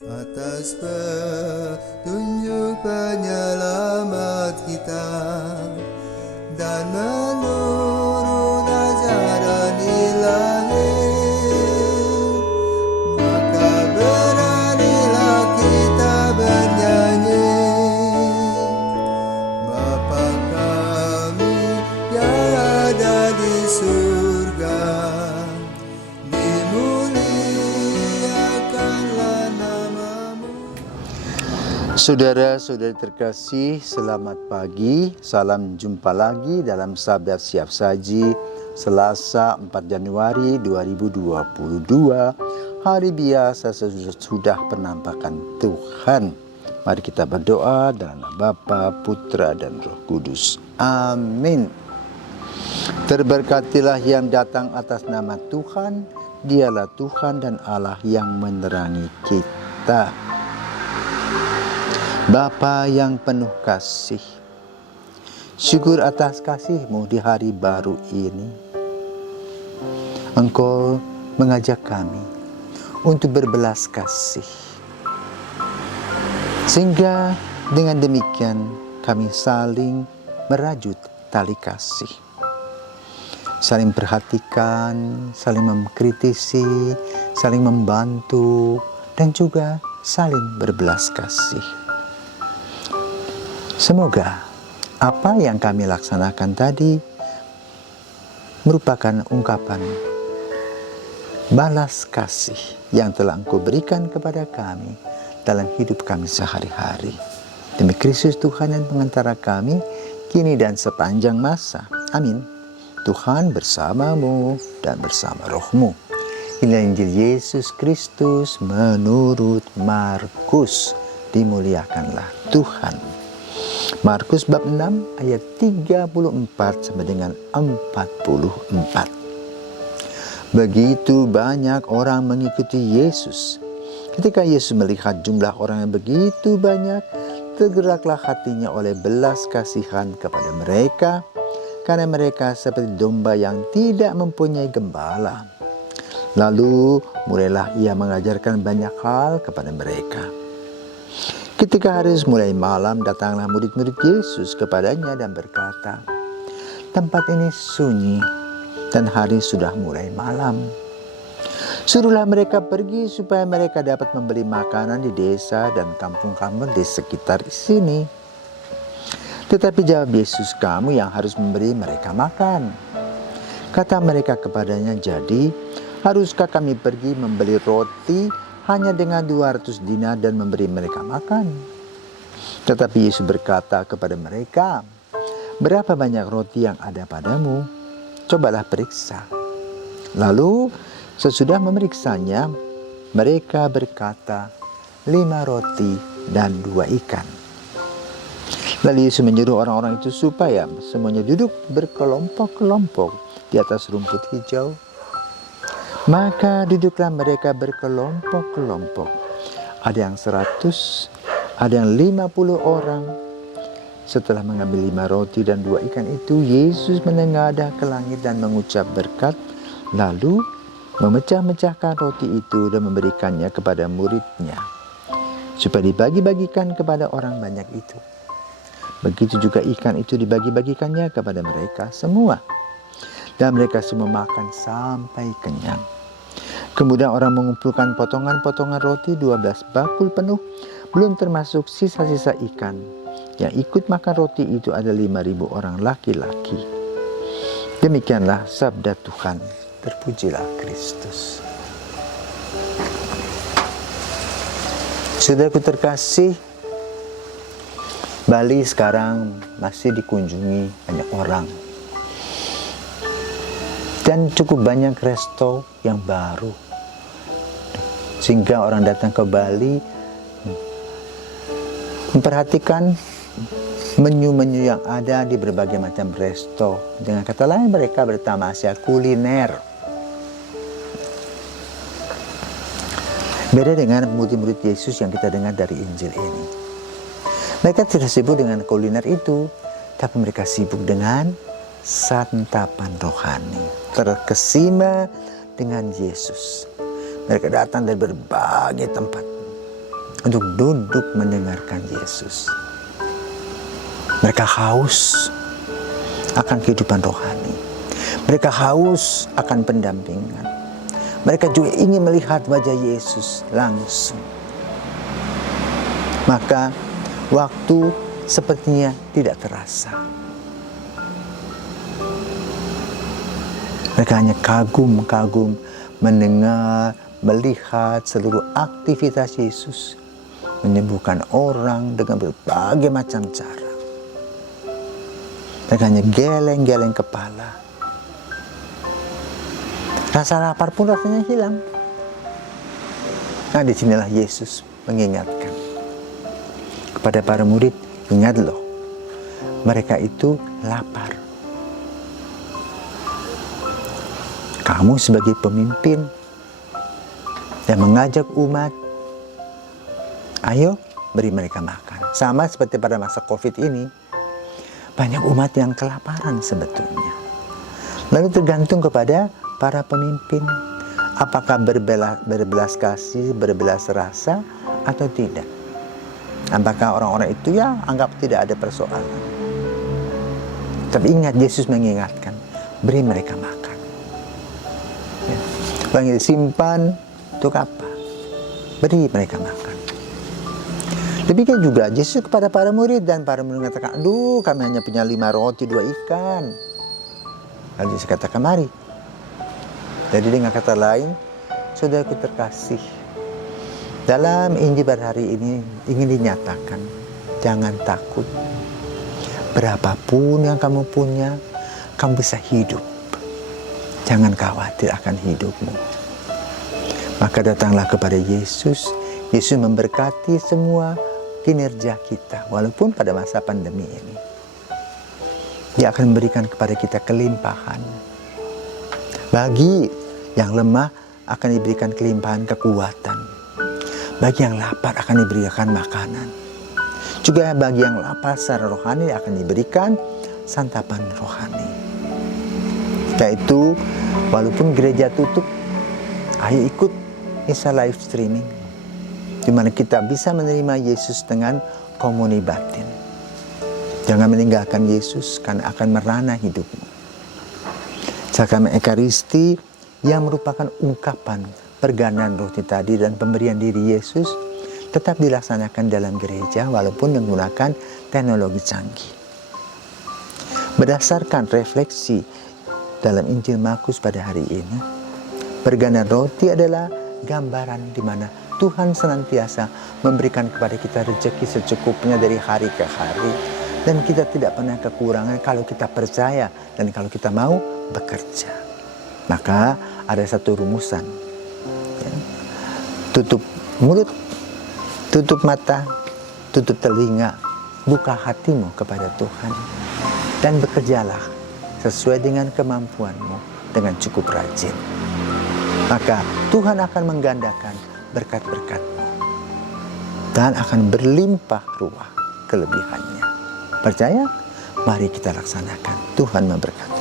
Atas petunjuk penyelamat kita dan menurut ajaran ilahi, maka beranilah kita bernyanyi. Bapa kami yang ada di surga, dimuliakanlah namamu. Saudara-saudari terkasih, selamat pagi. Salam jumpa lagi dalam Sabda Siap Saji Selasa 4 Januari 2022, hari biasa sesudah penampakan Tuhan. Mari kita berdoa dalam nama Bapa, Putra, dan Roh Kudus. Amin. Terberkatilah yang datang atas nama Tuhan. Dialah Tuhan dan Allah yang menerangi kita. Bapa yang penuh kasih, syukur atas kasih-Mu di hari baru ini. Engkau mengajak kami untuk berbelas kasih, sehingga dengan demikian kami saling merajut tali kasih, saling perhatikan, saling mengkritisi, saling membantu, dan juga saling berbelas kasih. Semoga apa yang kami laksanakan tadi merupakan ungkapan balas kasih yang telah Engkau berikan kepada kami dalam hidup kami sehari-hari. Demi Kristus Tuhan dan pengantara kami, kini dan sepanjang masa. Amin. Tuhan bersamamu dan bersama rohmu. Inilah Injil Yesus Kristus menurut Markus. Dimuliakanlah Tuhan. Markus bab 6 ayat 34 sampai dengan 44. Begitu banyak orang mengikuti Yesus. Ketika Yesus melihat jumlah orang yang begitu banyak, tergeraklah hatinya oleh belas kasihan kepada mereka, karena mereka seperti domba yang tidak mempunyai gembala. Lalu mulailah ia mengajarkan banyak hal kepada mereka. Ketika hari mulai malam, datanglah murid-murid Yesus kepadanya dan berkata, "Tempat ini sunyi dan hari sudah mulai malam. Suruhlah mereka pergi supaya mereka dapat membeli makanan di desa dan kampung-kampung di sekitar sini." Tetapi jawab Yesus, "Kamu yang harus memberi mereka makan." Kata mereka kepadanya, "Jadi, haruskah kami pergi membeli roti hanya dengan 200 dinar dan memberi mereka makan?" Tetapi Yesus berkata kepada mereka, "Berapa banyak roti yang ada padamu? Cobalah periksa." Lalu sesudah memeriksanya, mereka berkata, 5 roti dan 2 ikan. Lalu Yesus menyuruh orang-orang itu supaya semuanya duduk berkelompok-kelompok di atas rumput hijau. Maka duduklah mereka berkelompok-kelompok. Ada yang 100, ada yang 50 orang. Setelah mengambil 5 roti dan 2 ikan itu, Yesus menengadah ke langit dan mengucap berkat, lalu memecah-mecahkan roti itu dan memberikannya kepada muridnya, supaya dibagi-bagikan kepada orang banyak itu. Begitu juga ikan itu dibagi-bagikannya kepada mereka semua. Dan mereka semua makan sampai kenyang. Kemudian orang mengumpulkan potongan-potongan roti 12 bakul penuh, belum termasuk sisa-sisa ikan. Yang ikut makan roti itu ada 5.000 orang laki-laki. Demikianlah sabda Tuhan. Terpujilah Kristus. Saudaraku terkasih, Bali sekarang masih dikunjungi banyak orang. Dan cukup banyak resto yang baru. Sehingga orang datang ke Bali memperhatikan menu-menu yang ada di berbagai macam resto. Dengan kata lain, mereka bertamasya kuliner. Beda dengan murid-murid Yesus yang kita dengar dari Injil ini. Mereka tidak sibuk dengan kuliner itu, tapi mereka sibuk dengan santapan rohani, terkesima dengan Yesus. Mereka datang dari berbagai tempat. untuk duduk mendengarkan Yesus. Mereka haus akan kehidupan rohani. Mereka haus akan pendampingan. Mereka juga ingin melihat wajah Yesus langsung. Maka waktu sepertinya tidak terasa. Mereka hanya kagum-kagum mendengar, melihat seluruh aktivitas Yesus, menyembuhkan orang dengan berbagai macam cara. Mereka hanya geleng-geleng kepala. Rasa lapar pun rasanya hilang. Nah, disinilah Yesus mengingatkan kepada para murid, ingat loh, mereka itu lapar. Kamu sebagai pemimpin yang mengajak umat, ayo beri mereka makan. Sama seperti pada masa COVID ini, banyak umat yang kelaparan sebetulnya. Lalu tergantung kepada para pemimpin, apakah berbelas kasih, berbelas rasa atau tidak. Apakah orang-orang itu ya anggap tidak ada persoalan. Tapi ingat, Yesus mengingatkan, beri mereka makan. Ya. Uang yang disimpan untuk apa? Beri mereka makan. Demikian juga Yesus kepada para murid, dan para murid mengatakan, aduh kami hanya punya 5 roti 2 ikan. Lalu Yesus katakan, mari. Jadi dengan kata lain, saudaraku terkasih, dalam Injil pada hari ini ingin dinyatakan, jangan takut. Berapapun yang kamu punya, kamu bisa hidup. Jangan khawatir akan hidupmu. Maka datanglah kepada Yesus. Yesus memberkati semua kinerja kita, walaupun pada masa pandemi ini. Dia akan memberikan kepada kita kelimpahan. Bagi yang lemah akan diberikan kelimpahan kekuatan. Bagi yang lapar akan diberikan makanan. Juga bagi yang lapar secara rohani akan diberikan santapan rohani. Yaitu walaupun gereja tutup, ayo ikut misa live streaming, di mana kita bisa menerima Yesus dengan komuni batin. Jangan meninggalkan Yesus karena akan merana hidupmu. Sakramen Ekaristi yang merupakan ungkapan perganaan roti tadi dan pemberian diri Yesus tetap dilaksanakan dalam gereja walaupun menggunakan teknologi canggih. Berdasarkan refleksi dalam Injil Markus pada hari ini, perganaan roti adalah gambaran di mana Tuhan senantiasa memberikan kepada kita rezeki secukupnya dari hari ke hari, dan kita tidak pernah kekurangan kalau kita percaya dan kalau kita mau bekerja. Maka ada satu rumusan, ya. Tutup mulut, tutup mata, tutup telinga, buka hatimu kepada Tuhan, dan bekerjalah sesuai dengan kemampuanmu dengan cukup rajin. Maka Tuhan akan menggandakan berkat-berkat-mu dan akan berlimpah ruah kelebihannya. Percaya? Mari kita laksanakan. Tuhan memberkati.